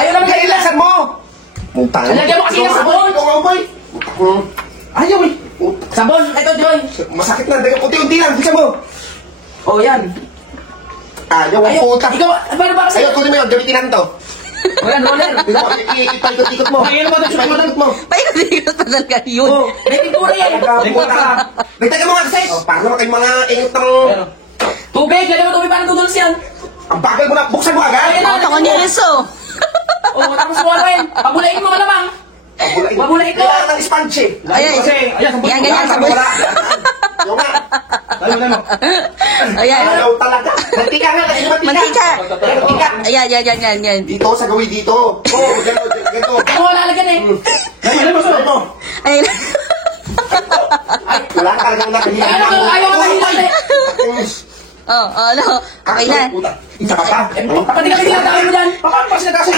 Ayaw naman kayo Kailasan mo! Puta. Lagyan mo kasi ng sabon. Ikaw, boy. Ayaw eh. Sabon, ito, Joy. Masakit na. Unti-unti lang. Bisa mo. Oh, yan. Ayaw, ang puta. Ikaw, paano ba kasi? Ayaw, kunin mo yun. Gamitin natin to. Walang roller. Ipikot-ikot mo. Ayun naman ito, Ipikot-ikot mo. Paikot-ikot pa talaga yun. Oh, may pintura yan. Puta ka. Nagtaga mo nga kasi. Para naman kayong mga ingot ng... Tubig, lagyan mo tubig, parang tutulos yan. Ang bagal mo na. Buksan mo agad. Ayun na. Ako ni Rizzo. Oh, tapos mo ano yun. Pabulain mo malamang. Mabulay ko. Kailangan ng sponge eh. Ayan, yan, ganyan. Sabon. Yung nga. Ano? Ayan. Ayaw talaga. Mantika nga. Mantika. Mantika. Yan. Dito, sa gawin dito. Oh, ganito. Ako wala lagyan eh. Ano mo? Ayun. Wala ka talagang nakahiya. Ayaw ka mahintay. Oh, ano? Okay na. Isa ka pa. Kapag di ka tinatawin mo dyan. Baka pa sila kasi